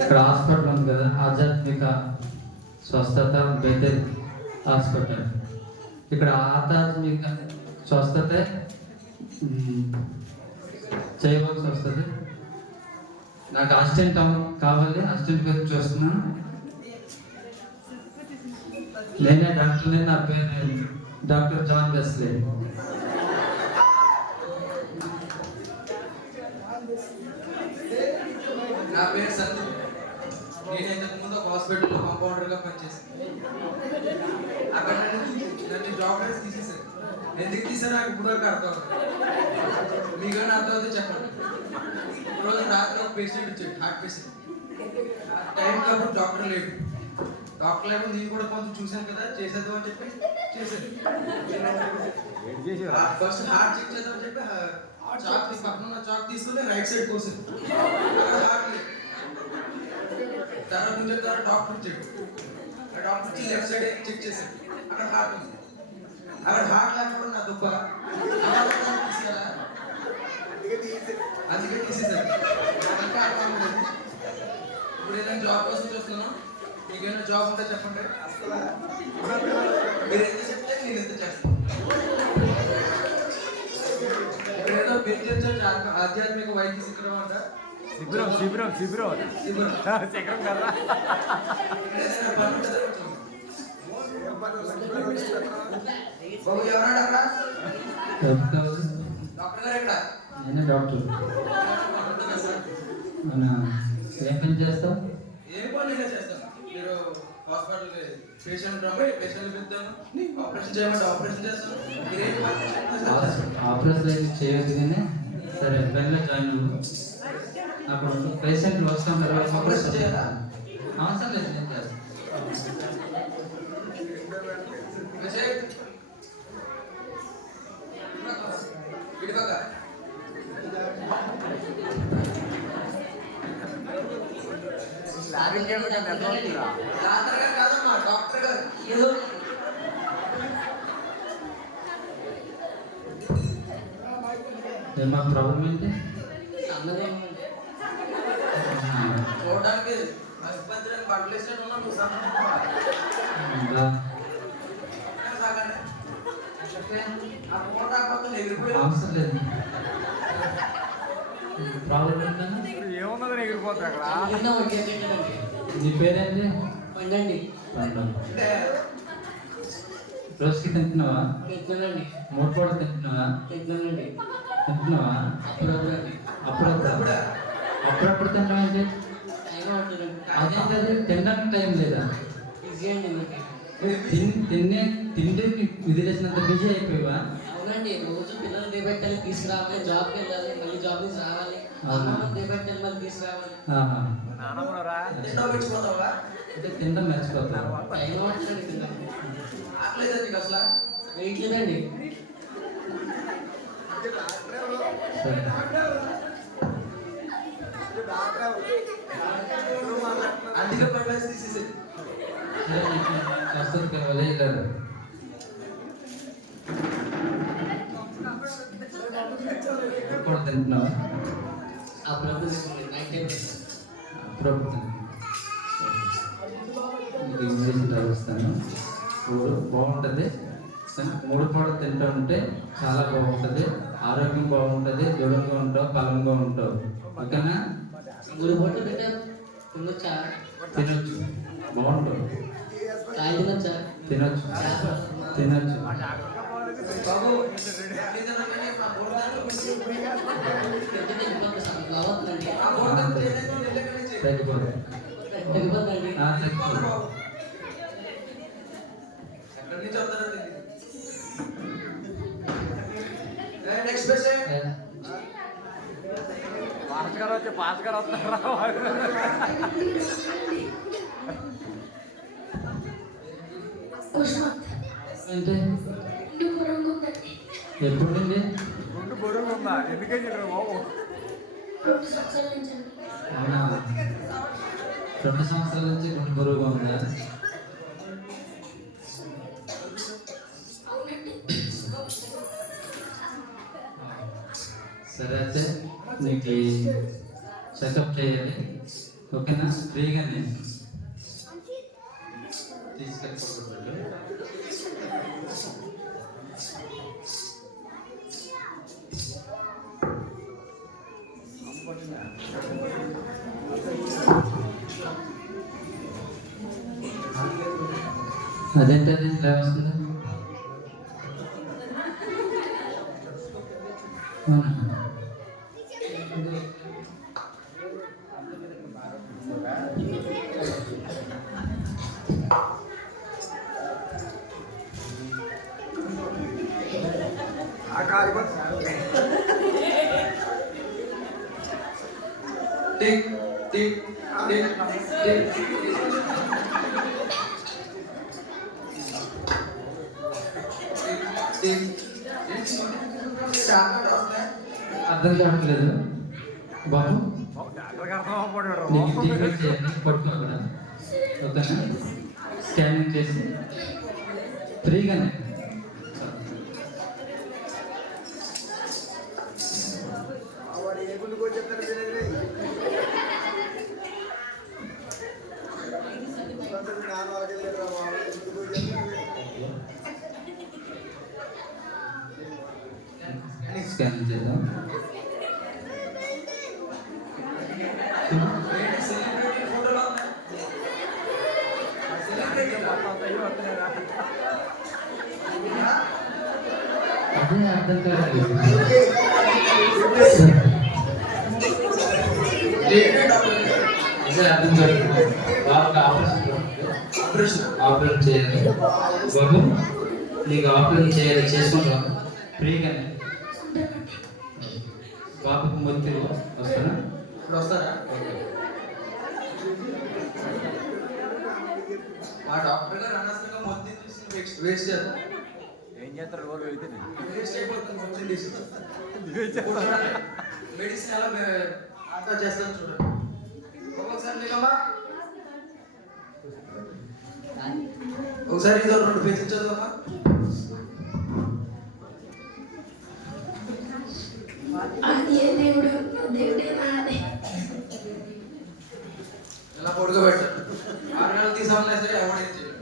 ఇక్కడ హాస్పిటల్ ఉంది కదా, ఆధ్యాత్మిక స్వస్థత బెతెల్ హాస్పిటల్. ఇక్కడ ఆధ్యాత్మిక స్వస్థత చేయవలసి వస్తుంది. నాకు అసిస్టెంట్ కావాలి, అసిస్టెంట్ గురించి చూస్తున్నాను. నేనే డాక్టర్ని, నా పేరు డాక్టర్ జాన్ వెస్లీ. నా పేరు సంతు. నేను ఇంతకుముందు ఒక హాస్పిటల్లో కంపౌండర్గా పనిచేసాను. అక్కడ నన్ను జాబ్ రేస్ తీసేసారు. ఎందుకు తీసారో నాకు ఇప్పుడు వరకు అర్థం అవుతుంది. మీకు కానీ అర్థం అవుతుంది చెప్పండి. రోజు రాత్రి ఒక పేషెంట్ వచ్చాడు, హార్ట్ పేషెంట్. టైం కాబట్టి డాక్టర్ లేడు. డాక్టర్ లేకపోతే నేను కూడా కొంచెం చూశాను కదా, చేసేద్దాం అని చెప్పి చేశాను. ఫస్ట్ హార్ట్ చెక్ చేద్దాం అని చెప్పి చాక్ పక్కన చాక్ తీసుకుని రైట్ సైడ్ కోసాను. అక్కడ హార్ట్ లేదు. తర్వాత నుంచి తర్వాత డాక్టర్ వచ్చాడు. ఆ డాక్టర్ వచ్చి లెఫ్ట్ సైడ్ చెక్ చేశాడు. అక్కడ హార్ట్ ఉంది. అక్కడ హార్ట్ లేకపోతే నా దుబ్బ తీసుకెళ్ళా, అందుకే తీసేసాను. ఇంకా అర్థం లేదు. ఇప్పుడు ఏదైనా జాబ్ కోసం చూస్తున్నాను. మీకేమైనా జాబ్ ఉంటే చెప్పండి. మీరు ఎంత చెప్తే నేను ఎంత చేస్తాను. ఇప్పుడేదో బిర్జర్ ఆధ్యాత్మిక వైద్య శిఖరం అంట. శిబిరం శిఖరం కదా. బాబు ఎవరండి అక్కడ? డాక్టర్ గారు ఎక్కడ? నేనే డాక్టర్. ఏం పని చేస్తావు? ఏ పని నేను చేస్తాను. మీరు హాస్పిటల్ పేషెంట్ పేషెంట్ పిలుస్తాను, ఆపరేషన్ చేయమంటే ఆపరేషన్ చేస్తాను. ఆపరేషన్ అయితే చేయొద్దు కానీ సరే పనిలో జాయిన్ అవ్వు. అప్పుడు పేషెంట్లు వస్తాం తర్వాత ఆపరేషన్ చేయాలా? అవసరం లేదు, నేను చేస్తాను. ఇటుపక్క డాక్టర్ గారు కాదమ్మా, డాక్టర్ గారు. మా ప్రాబ్లం ఏంటి? చూడడానికి ఆసుపత్రికి బట్టలు వేసినట్టు ఉన్నా నువ్వు అవసరం లేదు. ప్రాబ్లం ఏంటన్నా? ఏమున్నదని ఎగిరిపోతుంది అక్కడ. నీ పేరేంటి? పండండి. రోజుకి తింటున్నావా? తింటున్నానండి. 3 పూటలు తింటున్నావా? తింటున్నానండి. తింటున్నావా? అప్పుడప్పుడు తింటాం ఏంటి? టైం అవుతుందండి. అదేంటి, అది తినడానికి టైం లేదా? బిజీ అండి మీకు. తిండి విదిలేసినంత బిజీ అయిపోయావా? అవునండి, రోజు పిల్లలు దిగబెట్టాలి, తీసుకురావాలి, జాబ్కి వెళ్ళాలి, మళ్ళీ జాబ్ నుంచి రావాలి, అమ్మమ్మ దిగబెట్టాలి, మళ్ళీ తీసుకురావాలి. అయితే తిండం మర్చిపోతావు. టైం అవుతుందండి. తిన్నాం ఆకలేదండి అసలు. వెయిట్ లేదండి. సరే. అందుకే పని తీసేసి స్వస్థత కావాలి వెళ్ళారు. ఎప్పుడు తింటున్నావా? అప్పుడప్పుడు తింటున్నాను. నైట్ టైం అప్పుడప్పుడు మీకు ఇంగ్లీష్ రాస్తాను. బాగుంటుంది. 3 పూటలు తింటూ ఉంటే చాలా బాగుంటుంది. ఆరోగ్యం బాగుంటుంది, దృఢంగా ఉంటావు, బలంగా ఉంటావు. ఓకేనా? 3 పూటలు తింటారు. తినొచ్చా? తినొచ్చు, బాగుంటుంది. చాయ్ తినొచ్చా? తినొచ్చు. బాబు తగ్గిపోతుంది. తగ్గిపోతుందండి. తగ్గిపోతుంది. ఎక్కడి నుంచి వస్తారో తెలియదు. Next patient. పాస్ గారు వస్తున్నారా? ఏంటి ఎప్పుడు నుండి? 2 బరువులు ఉందా? ఎందుకని బాబు? అవునా, 2 సంవత్సరాల నుంచి గుండె బరువుగా ఉందా? సరే అయితే నీకు చెకప్ చేయాలి. ఓకేనా? ఫ్రీగానే తీసుకెళ్ళిపోతాడు. అదేంటది ఇలా వస్తుంది? అవునా? Tick tick tick tick. అర్థం కావట్లేదు బాబు. డాక్టర్కి అర్థం అవ్వకూడదు. నీకు ట్రీట్మెంట్ చేయాలి. పడుకో అక్కడ. ఓకేనా? స్కానింగ్ చేసి ఫ్రీగానే. స్కానింగ్ చేద్దాం. సెలబ్రిటీ ఫోటోలో ఉన్నాయి. అదే అర్థం కావట్లేదు. అదే అర్థం కావట్లేదు. బాబుకి ఆపరేషన్ చేయాలి. బాబు నీకు ఆపరేషన్ చేయాలి. చేసుకుంటాం ఫ్రీగానే. బాబుకి మొత్తం వస్తానా? ఇప్పుడు వస్తారా? మా డాక్టర్ గారు అనవసరంగా మొత్తం తీసి వేస్ట్ చేస్తారు. ఏం చేస్తారు రోజు వెళ్తే వేస్ట్ అయిపోతుంది మొత్తం తీసి. మెడిసిన్ ఎలా ఆటో చేస్తాను చూడండి. ఒకసారి లేకమ్మా, ఒకసారి ఇదో 2 పేజీలు చదవమ్మా. ఇలా పడుకోబెట్టారు. 6 నెలలు తీసామన్నా సరే ఎవడేం చేయడు.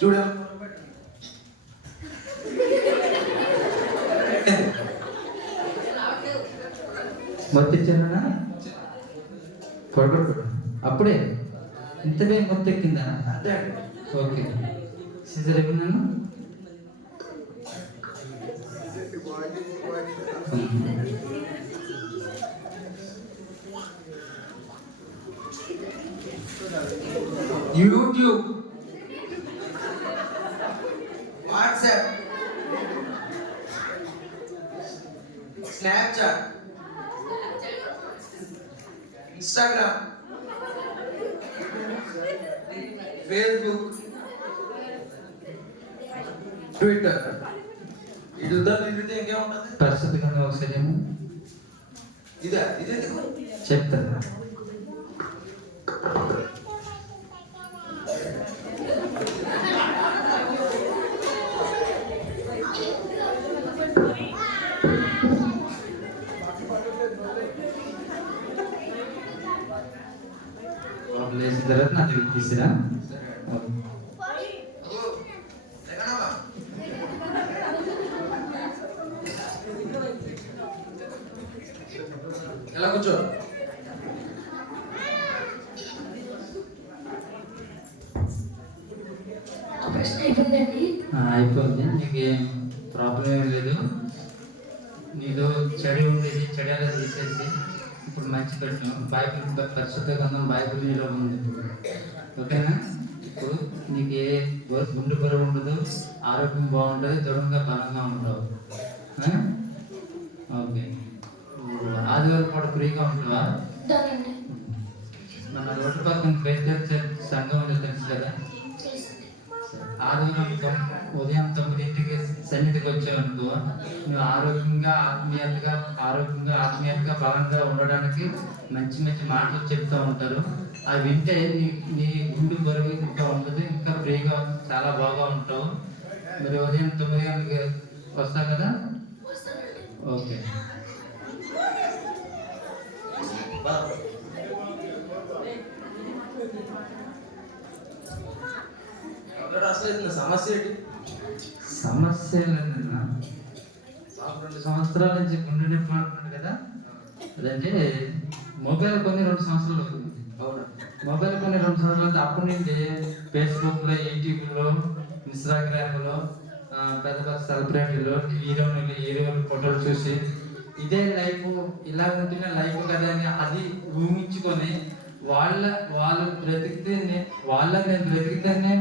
చూడమ్మా, మొత్తిచ్చానా? పడుకోడు అప్పుడే ఇంత బేగ మొత్తం ఎక్కిందా? అంతే అండి. ఓకే. సీజర్ ఏమన్నాను? YouTube, WhatsApp, Snapchat, Instagram, Facebook, Twitter, వీటితో నిండితే ఇంకేముంటుంది? పరిస్థితి కన్నా ఒకసారి ఏమో ఇదే చెప్తాను. లేచిన తర్వాత నా దగ్గర తీసిరా. ఎలా కూర్చో. అయిపోయింది. నీకు ఏం ప్రాబ్లం ఏం లేదు. నీలో చెడు ఉండేది, చెడేలా తీసేసి ఇప్పుడు మంచి పెట్టాం. బైబిల్ పరిశుద్ధ గ్రంథం బైబిల్ నీలో ఉంది ఇప్పుడు. ఓకేనా? ఇప్పుడు నీకు ఏ గుండె బరువు ఉండదు, ఆరోగ్యం బాగుంటుంది, దృఢంగా బలంగా ఉంటావు. ఓకే. ఆదివారం పాటు ఫ్రీగా ఉంటుందా? మన రోడ్డు పక్కన పెద్ద సంఘం ఉందో తెలుసు కదా? ఆదివారం ఉదయం 9ంటికి సన్నిధికి వచ్చావనుకో, నువ్వు ఆత్మీయంగా బలంగా ఉండడానికి మంచి మంచి మాటలు చెప్తూ ఉంటారు. అవి వింటే నీ గుండె బరువు ఇంకా ఉంటుంది, ఇంకా ఫ్రీగా చాలా బాగా ఉంటావు. మరి ఉదయం 9 గంటలకి వస్తావు కదా? ఓకే. అసలు సమస్య ఏంటి? సమస్య లేదన్నా, 2 సంవత్సరాల నుంచి గుండె నొప్పి అంటున్నాడు కదా. అదంటే మొబైల్ కొని 2 సంవత్సరాలు అవుతుంది. అవునా? మొబైల్ కొని 2 సంవత్సరాలు అప్పటి నుండి ఫేస్బుక్లో, యూట్యూబ్లో, ఇన్స్టాగ్రామ్లో పెద్ద పెద్ద సెలబ్రిటీలు, హీరోల ఫోటోలు చూసి ఇదే లైఫ్, ఇలా ఉంటున్న లైఫ్ కదా అని అది ఊహించుకొని వాళ్ళు బ్రతికితే నేను బ్రతికితేనే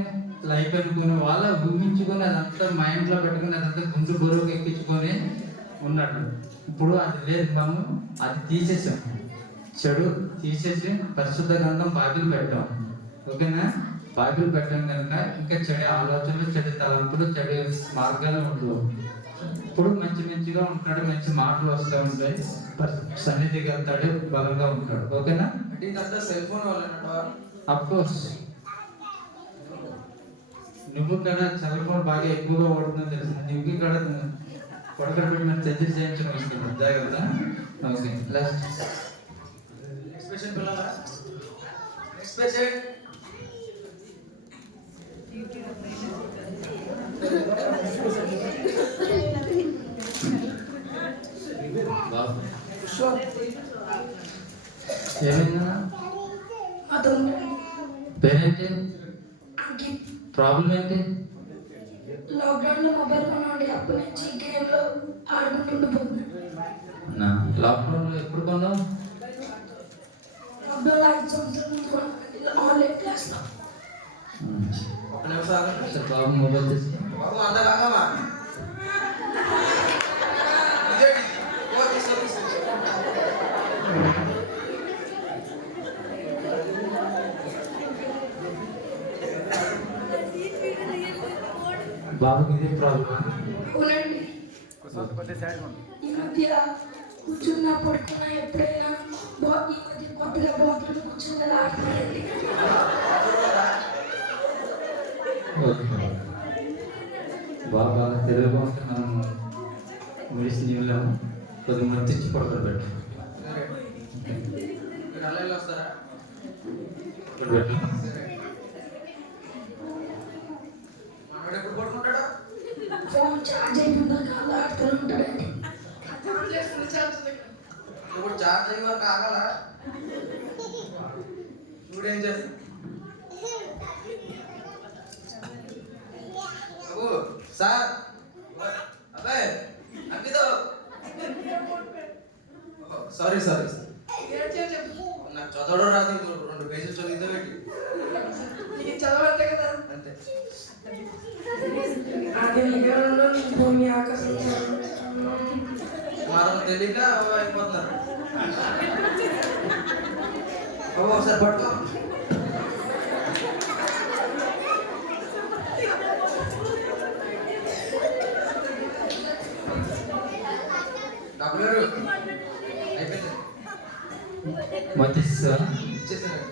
లైఫ్ అనుకుని వాళ్ళ ఊహించుకొని అదంతా మైండ్లో పెట్టుకుని అదంతా గుండు బరువుకు ఎక్కించుకొని ఉన్నట్టు. ఇప్పుడు అది లేదు, మనం అది తీసేసాం, చెడు తీసేసి పరిశుద్ధ గ్రంథం బైబిల్ పెట్టాం. ఓకేనా? బైబిల్ పెట్టాం కనుక ఇంకా చెడు ఆలోచనలు, చెడు తలంపులు, చెడు మార్గాలు ఉండవు. ఇప్పుడు మంచిగా ఉంటాడు, మంచి మాటలు వస్తూ ఉంటాయి, సన్నిధికి వెళ్తాడు, బలంగా ఉంటాడు. ఓకేనా? అంటే ఇదంతా సెల్ ఫోన్ వల్ల. అఫ్కోర్స్ నువ్వు కూడా సెల్ ఫోన్ బాగా ఎక్కువగా వాడుతుందని తెలుసు. నువ్వు కూడా కొడకడ చర్చ చేయించడం వస్తుంది, జాగ్రత్త. ఓకే, లాస్ట్ నెక్స్ట్ పేషెంట్ పిల్లలా? Next patient. ఏమైందా? పేరేంటి? ప్రాబ్లం ఏంటి? లాక్డౌన్ లో మొబైల్ కొనండి, అప్పటి నుంచి గేమ్ లో ఆడుకుంటుండిపోతున్నా. లాక్డౌన్ లో ఎప్పుడు కొన్నావు? లాక్డౌన్ లో 5 సంవత్సరాల నుంచి ఆన్లైన్ క్లాస్ లో. ఒక నిమిషం ఆగండి. సార్ బాబు మొబైల్ తీసుకో. బాబు అంత కాకమా ఇదేంటి? ఓ తీసుకో. బాబుకి ఇదే ప్రాబ్లమ్. అవునండి, ఈ మధ్య కూర్చున్నా పడుకున్నా ఎప్పుడైనా ఈ మధ్య కొత్తగా బాత్రూమ్ కూర్చుని ఆడుతున్నాయండి. బాగా తెలుగుగా ఉంటే మనం మెడిసిన్ ఇవ్వలేము, కొద్దిగా మర్తిచ్చి పడుతుంది పెట్టు. మీరు అలా వెళ్ళి వస్తారా? పెట్టు. మనోడు ఎప్పుడు పడుకుంటాడా? ఫోన్ ఛార్జ్ అయిపోయిందాక అలా ఆడుతూ ఉంటాడండి. ఇప్పుడు చార్జ్ అయ్యే వరకు ఆగాలా? చూడేం చేస్తా. సార్ అబ్బాయి అంకితో సారీ నాకు చదవడం రాదు, 2 పేజీలు చదివితే పెట్టి చదవతే కదా అంతే. మనం తెలియక అయిపోతున్నారు. ఒకసారి పట్టుకో. డాక్టర్ గారు అయిపోయింది, మత్తిస్తా ఇచ్చేసానండి.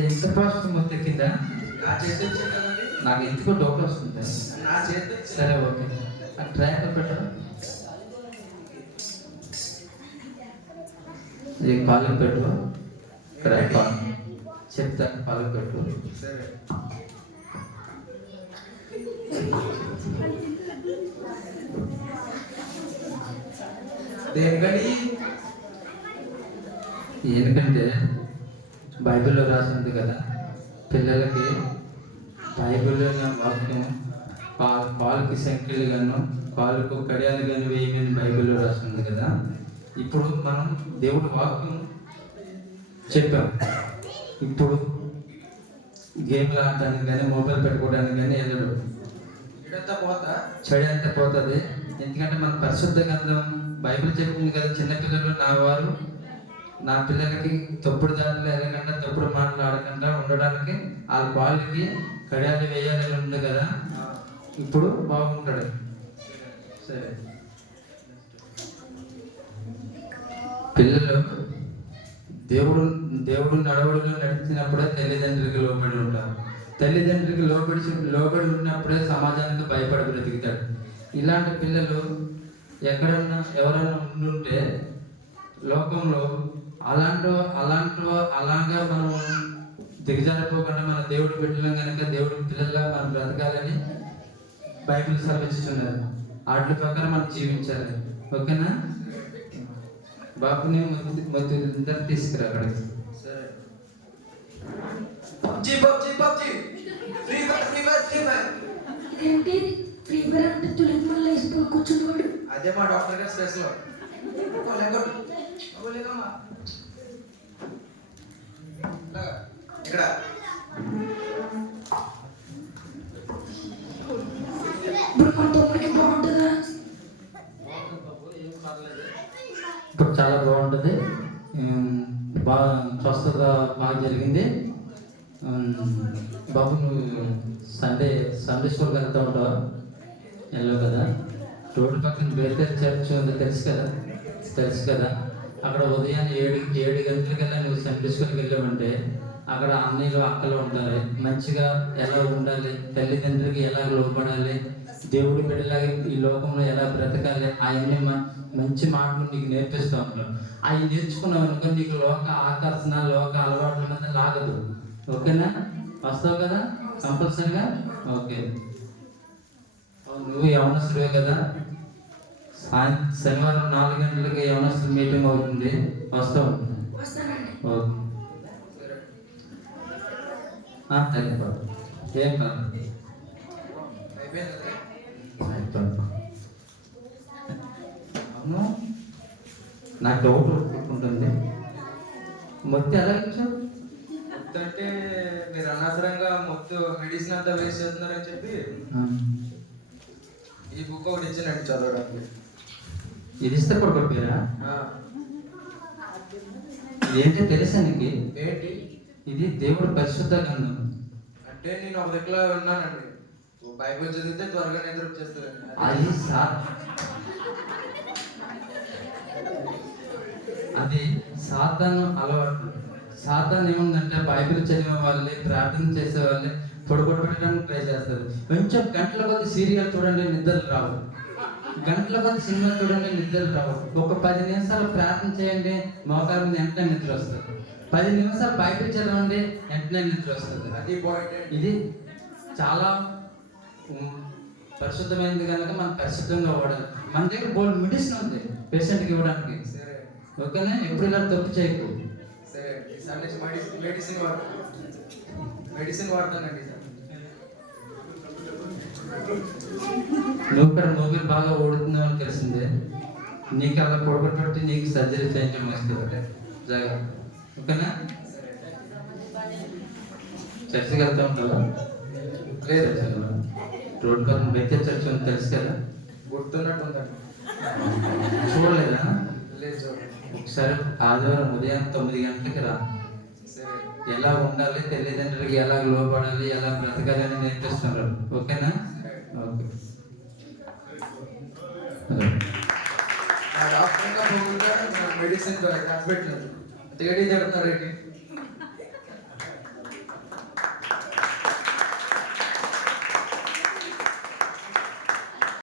ఎంత ప్రాసెస్ మొత్తం కింద నా చేతి ఇచ్చాను కదండి. నాకు ఎందుకో డౌట్ వస్తుంది. నా చేతి సరే ఓకే, ఆ ట్రాక్ పెట్టు. ఈ కాలు పెట్టు, ఇక్కడ చెప్తాను, కాలు పెట్టు. సరే. దేనికని? ఎందుకంటే బైబిల్లో రాసింది కదా, పిల్లలకి బైబిల్లో ఉన్న వాక్యం కాలుకి సంఖ్యలు గాను కాలుకు కడియాలు గాను వేయమని బైబిల్లో రాసింది కదా. ఇప్పుడు మనం దేవుడి వాక్యం చెప్పాం, ఇప్పుడు గేమ్లు ఆడటానికి కానీ మొబైల్ పెట్టుకోవడానికి కానీ వెళ్ళడు, ఇదంతా పోతా చెడు అంతా పోతుంది. ఎందుకంటే మన పరిశుద్ధ గ్రంథం బైబిల్ చెప్పింది కదా, చిన్నపిల్లలు నా పిల్లలకి తప్పుడు దారిలో వెళ్ళకుండా, తప్పుడు మాటలు ఆడకుండా ఉండడానికి వాళ్ళ వాళ్ళకి కడియాలు వేయాలని ఉంది కదా. ఇప్పుడు బాగుంటాడు. సరే, పిల్లలు దేవుడు నడవడిలో నడిచినప్పుడే తల్లిదండ్రులకి లోబడి ఉంటారు. తల్లిదండ్రులకి లోబడి ఉన్నప్పుడే సమాజానికి భయపడి బ్రతుకుతాడు. ఇలాంటి పిల్లలు ఎవరైనా ఉండుంటే లోకంలో అలాగా మనం దిగజారిపోకుండా మన దేవుడి బిడ్డలం కనుక దేవుడి పిల్లల్లా మనం బ్రతకాలని బైబిల్ సెలవిస్తున్నారు. వాటి ప్రకారం మనం జీవించాలి. ఓకేనా? బాబుని ఇద్దరు తీసుకురా అక్కడికి. సరే. PUBG free fire. ఇదేంటి ఫ్రీ ఫైర్ అంటే తులికి మళ్ళీ వేసుకొని కూర్చున్నాడు. అదే మా డాక్టర్ గారి స్పెషల్. ఇక్కడ ఇప్పుడు మన తమ్ముడికి బాగుంటుందా? ఇప్పుడు చాలా బాగుంటుంది. బాగా స్వస్థత బాగా జరిగింది. బాబు నువ్వు సండే స్కూల్కి వెళ్తూ ఉంటావా? వెళ్ళవు కదా. రోడ్డు పక్కన బేతర్ చర్చ్ ఉంది, తెలుసు కదా. అక్కడ ఉదయాన్నే 7 గంటలకల్లా నువ్వు సండే స్కూల్కి వెళ్ళావంటే అక్కడ అన్నయ్యలు అక్కలు ఉంటారు. మంచిగా ఎలా ఉండాలి, తల్లిదండ్రులకి ఎలా లోపడాలి, దేవుడి బిడ్డలాగా ఈ లోకంలో ఎలా బ్రతకాలి, అవన్నీ మంచి మాటలు నీకు నేర్పిస్తూ ఉంటారు. అవి నేర్చుకున్నావు అనుకో నీకు లోక ఆకర్షణ, లోక అలవాట్ల మీద లాగదు. ఓకేనా? వస్తావు కదా కంపల్సరిగా? ఓకే. నువ్వు యవనస్తుడే కదా. శనివారం 4 గంటలకి యవనస్తుల మీటింగ్ అవుతుంది, వస్తావు? వస్తానండి. ఓకే. ఏం కాదు. అవును, నాకు డౌట్ ఉంటుంది. మొత్తం ఎలా ఇచ్చావు? అంటే మీరు అనవసరంగా మొత్తం మెడిసిన్ అంతా వేస్ట్ చేస్తున్నారని చెప్పి ఈ బుక్ ఒకటి ఇచ్చినట్టు చదవడానికి. ఇది ఇస్తే పడుకోపోయారా? ఆ, ఏంటో తెలుసా నీకు? ఏంటి ఇది దేవుడు పరిశుద్ధ గ్రంథం. అంటే నేను ఒక దగ్గర విన్నానండి, బైబిల్ చదివితే త్వరగా నిద్ర వచ్చేస్తుందండి. అది సాతాను అలవాటు. సాతాను ఏముందంటే బైబిల్ చదివే వాళ్ళని, ప్రార్థన చేసే వాళ్ళని పొడగొట్టడానికి ట్రై చేస్తారు. కొంచెం గంటల కొద్ది సీరియల్ చూడండి, నిద్రలు రావు. గంటల కొద్ది సినిమా చూడండి, నిద్రలు రావు. ఒక 10 నిమిషాలు ప్రార్థన చేయండి, మోకాళ్ళ మీద వెంటనే నిద్ర వస్తుంది. 10 నిమిషాలు బైబిల్ చదవండి, వెంటనే నిద్ర వస్తుంది. అది పాయింట్. ఇది చాలా పరిశుద్ధమైనది కనుక మనం పరిశుద్ధంగా వాడాలి. మన దగ్గర బోల్డ్ మెడిసిన్ ఉంది పేషెంట్కి ఇవ్వడానికి. సరే ఓకేనా? ఎప్పుడు ఇలా తప్పు చేయకు. సరే, ఈసారి నుంచి మెడిసిన్ వాడతానండి. నువ్వు కూడా మొబైల్ బాగా ఓడుతున్నావు అని తెలిసిందే. నీకు అలా పొడగొట్టి నీకు సర్జరీ చేయించడం వస్తుంది. జాగ్రత్త. ఓకేనా? చర్చికి వెళ్తూ ఉంటావా? లేదు. రోడ్డు పక్కన బెత్తర్ చర్చ్ ఉంది, తెలుసు కదా. గుర్తున్నట్టు ఉందండి. చూడలేదా? లేదు చూడండి. ఒకసారి ఆదివారం ఉదయం 9 గంటలకి రా. సరే. ఎలా ఉండాలి, తల్లిదండ్రులకి ఎలా లోపడాలి, ఎలా బ్రతకాలి అని నేర్పిస్తున్నారు. ఓకేనా? ఓకే. డాక్టర్ మెడిసిన్ రాసి పెట్టలేదు. తేడీ జరుగుతున్నారేంటి?